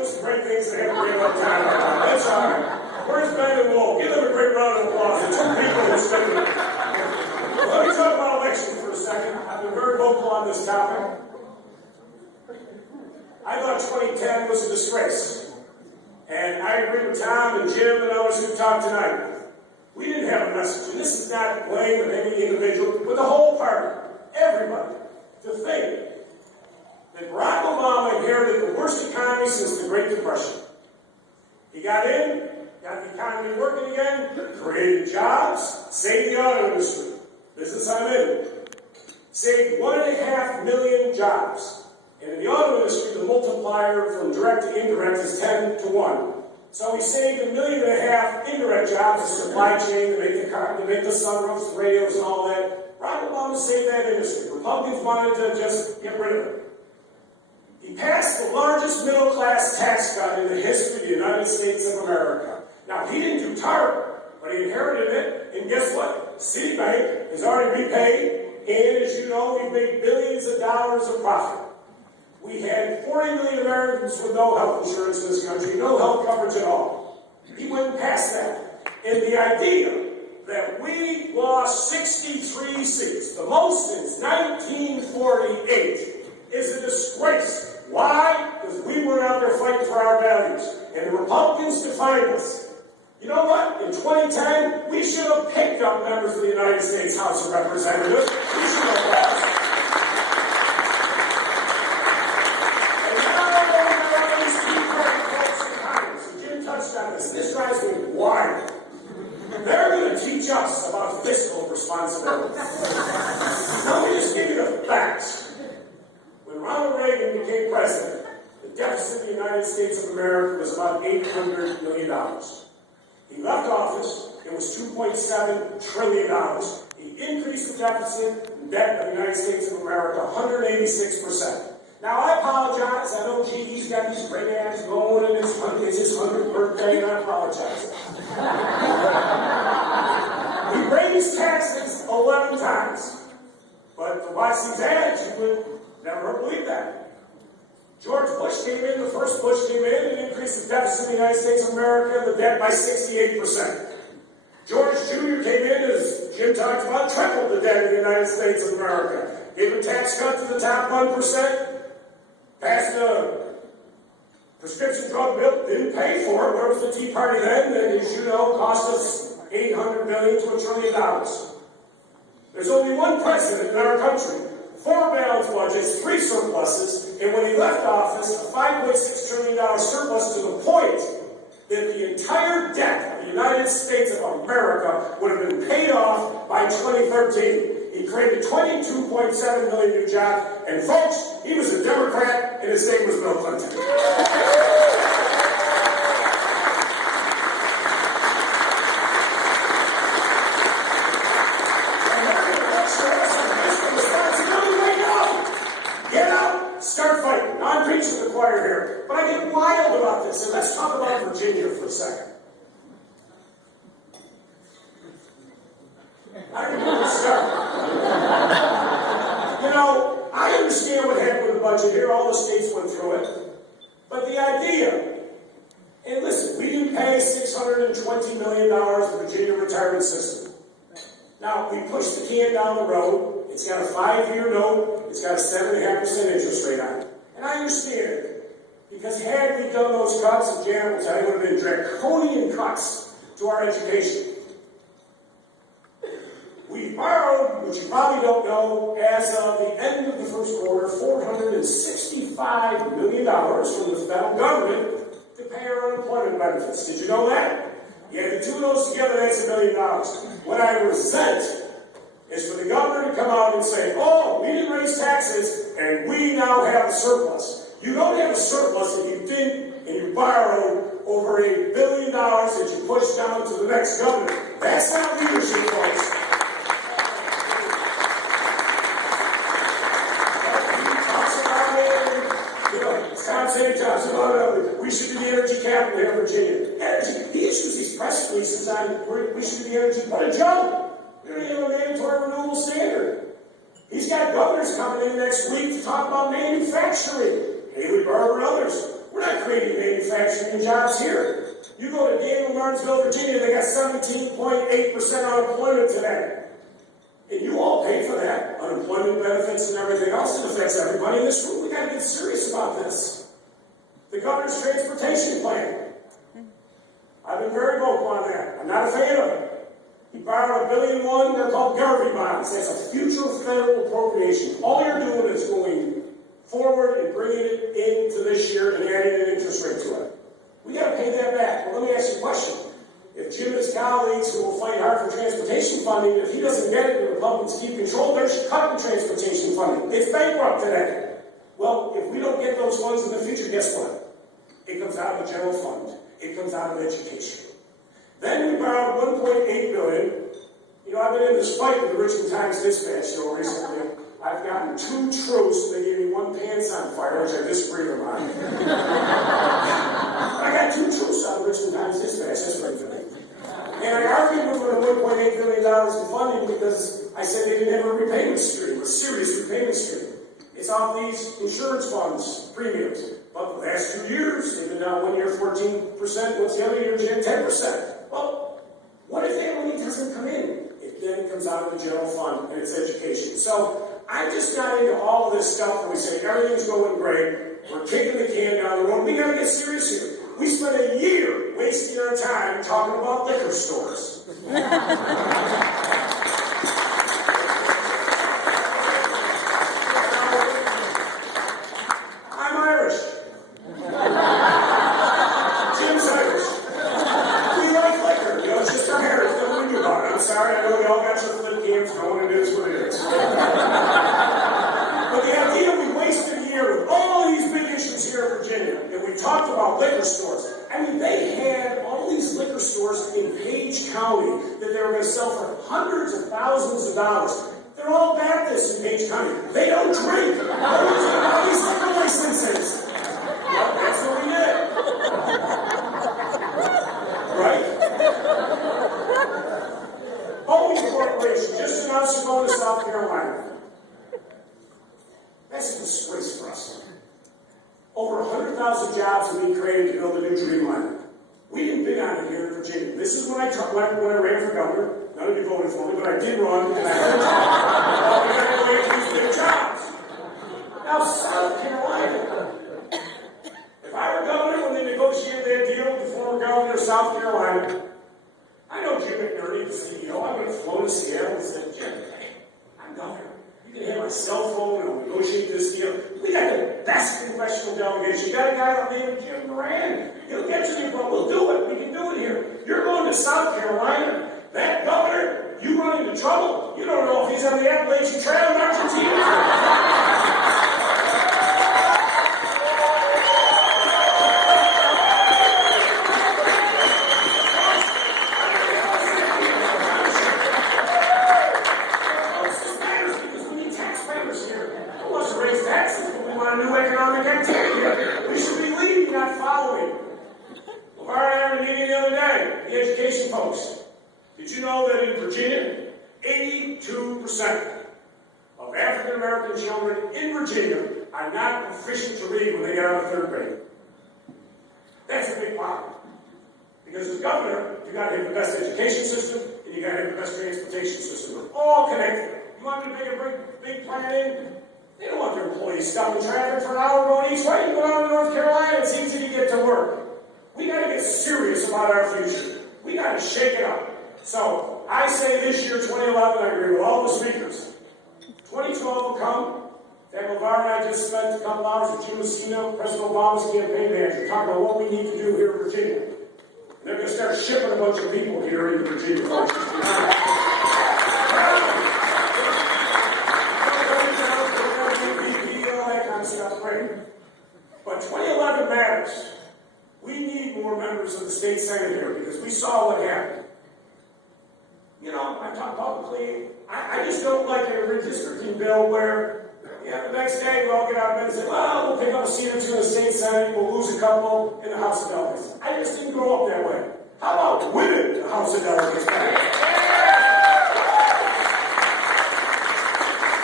doing some great things and having a great old time. That's all right. Where's Ben and Wolf? Give them a great round of applause. The two people who stood there. Let me talk about election for a second. I've been very vocal on this topic. I thought 2010 was a disgrace. And I agree with Tom and Jim and others who talked tonight. We didn't have a message. And this is not to blame of any individual, but the whole party, everybody, to think that Barack Obama inherited the worst economy since the Great Depression. He got in, got the economy working again, created jobs, saved the auto industry. Business I'm in. Saved 1.5 million jobs. And in the auto industry, the multiplier from direct to indirect is 10 to 1. So we saved 1.5 million indirect jobs in supply chain to make the car, to make the sunroofs, radios, and all that. Barack Obama saved that industry. Republicans wanted to just get rid of it. He passed the largest middle-class tax cut in the history of the United States of America. Now, he didn't do terrible, but he inherited it, and guess what? Citibank has already repaid, and as you know, we've made billions of dollars of profit. We had 40 million Americans with no health insurance in this country, no health coverage at all. He went past that. And the idea that we lost 63 seats, the most since 1948, is a disgrace. Why? Because we weren't out there fighting for our values. And the Republicans defined us. You know what? In 2010, we should have picked up members of the United States House of Representatives. We should have lost. And now these Tea Party folks in Congress, and Jim touched on this, this drives me wild. They're going to teach us about fiscal responsibility. Let me just give you the facts. When Ronald Reagan became president, the deficit of the United States of America was about $800 million. He left office, it was $2.7 trillion. He increased the deficit and debt of the United States of America 186%. Now, I apologize. I know GD's got these great ads going, and it's his 100th birthday, and I apologize. We raised taxes 11 times. But to watch these ads, you would never believe that. George Bush came in, the first Bush came in and increased the deficit of the United States of America, the debt by 68%. George Jr. came in, as Jim talked about, tripled the debt of the United States of America. Gave a tax cut to the top 1%, passed a prescription drug bill, didn't pay for it. Where was the Tea Party then? That, as you know, cost us $800 million to $1 trillion. There's only one president in our country. 4 balanced budgets, 3 surpluses, and when he left office, a $5.6 trillion surplus to the point that the entire debt of the United States of America would have been paid off by 2013. He created 22.7 million new jobs, and folks, he was a Democrat, and his name was Bill Clinton. Here. But I get wild about this, and let's talk about Virginia for a second. I don't know where to start. You know, I understand what happened with the budget here. All the states went through it. But the idea, and listen, we didn't pay $620 million for the Virginia retirement system. Now, we pushed the can down the road. It's got a 5-year note. It's got a 7.5% interest rate on it. And I understand it. Because had we done those cuts, and Janet will tell you, would have been draconian cuts to our education. We borrowed, which you probably don't know, as of the end of the first quarter, $465 million from the federal government to pay our unemployment benefits. Did you know that? You add the two of those together, that's $1 million. What I resent is for the governor to come out and say, oh, we didn't raise taxes, and we now have a surplus. You don't have a surplus if you didn't, and you borrowed over $1 billion that you pushed down to the next governor. That's not leadership, folks. He talks about it, you know, Scott St. talks about it. We should be the energy capital in Virginia. Energy, he issues these press releases on we should be the energy. What a joke! We don't even have a mandatory renewable standard. He's got governors coming in next week to talk about manufacturing. Haley Barbour and others. We're not creating manufacturing jobs here. You go to Daniel Martinsville, Virginia, they got 17.8% unemployment today. And you all pay for that, unemployment benefits and everything else. It affects everybody in this room. We got to get serious about this. The governor's transportation plan. I've been very vocal on that. I'm not a fan of it. He borrowed $1.1 billion. They're called Garvey bonds. That's a future federal appropriation. All you're doing is going forward and bringing it into this year and adding an interest rate to it. We got to pay that back. Well, let me ask you a question. If Jim and his colleagues who will fight hard for transportation funding, if he doesn't get it, the Republicans keep control, they're cutting transportation funding. It's bankrupt today. Well, if we don't get those funds in the future, guess what? It comes out of the general fund. It comes out of education. Then we borrowed $1.8 billion. You know, I've been in this fight with the Richmond Times-Dispatch so recently. I've gotten 2 truths. They gave me 1 pants on fire, which I disagree with on. I got 2 truths on the Richmond Times-Dispatch. That's right for me. And I argued with them on $1.8 billion in funding because I said they didn't have a repayment stream, a serious repayment stream. It's off these insurance funds, premiums. But the last 2 years, they've been down 1 year 14%, what's the other year, 10%. Well, what if that money doesn't come in? It then comes out of the general fund, and it's education. So I just got into all of this stuff, and we say everything's going great. We're kicking the can down the road. We got to get serious here. We spent a year wasting our time talking about liquor stores. I'm Irish. Jim's Irish. We like liquor. You know, it's just our hair. It's nothing we do about it. I'm sorry. I know we all got your flip cams. No one is what it is. But the idea we wasted a year with all these big issues here in Virginia, and we talked about liquor stores. I mean, they had all these liquor stores in Page County that they were going to sell for hundreds of thousands of dollars. They're all Baptists in Page County. They don't drink. All these liquor licenses. Well, that's what we did. Right? Boeing Corporation just announced to go to South Carolina. That's a disgrace for us. Over 100,000 jobs have been created to build a new dream line. We didn't bid on it here in Virginia. This is when I ran for governor. None of you voted for me, but I did run, and I had a job. We got to create these big jobs. Now, South Carolina. If I were governor when they negotiated that deal with the former governor of South Carolina, I know Jim McNerney, the CEO. I would have flown to Seattle and said, Jim, hey, I'm governor. You can have my cell phone and I'll negotiate this deal. We got the best congressional delegation. You got a guy by the name of Jim Moran. He'll get you, but we'll do it. We can do it here. You're going to South Carolina. That governor, you run into trouble. You don't know if he's on the Appalachian Trail in Argentina. Did you know that in Virginia, 82% of African American children in Virginia are not proficient to read when they get out of 3rd grade? That's a big problem. Because as governor, you got to have the best education system and you got to have the best transportation system. They're all connected. You want them to make a big plan in? They don't want their employees stuck in traffic for an hour going each way. You go down to North Carolina, it's easy to get to work. We got to get serious about our future. We got to shake it up. So, I say this year, 2011, I agree with all the speakers. 2012 will come. Dan LeVar and I just spent a couple hours with Jim Messina, President Obama's campaign manager, talking about what we need to do here in Virginia. And they're going to start shipping a bunch of people here into Virginia. But 2011 matters. We need more members of the state senate here because we saw what happened. You know, I talk publicly. I just don't like a redistricting bill where, the next day we all get out of bed and say, well, we'll pick up a seat or two in the state senate, we'll lose a couple in the House of Delegates. I just didn't grow up that way. How about women in the House of Delegates?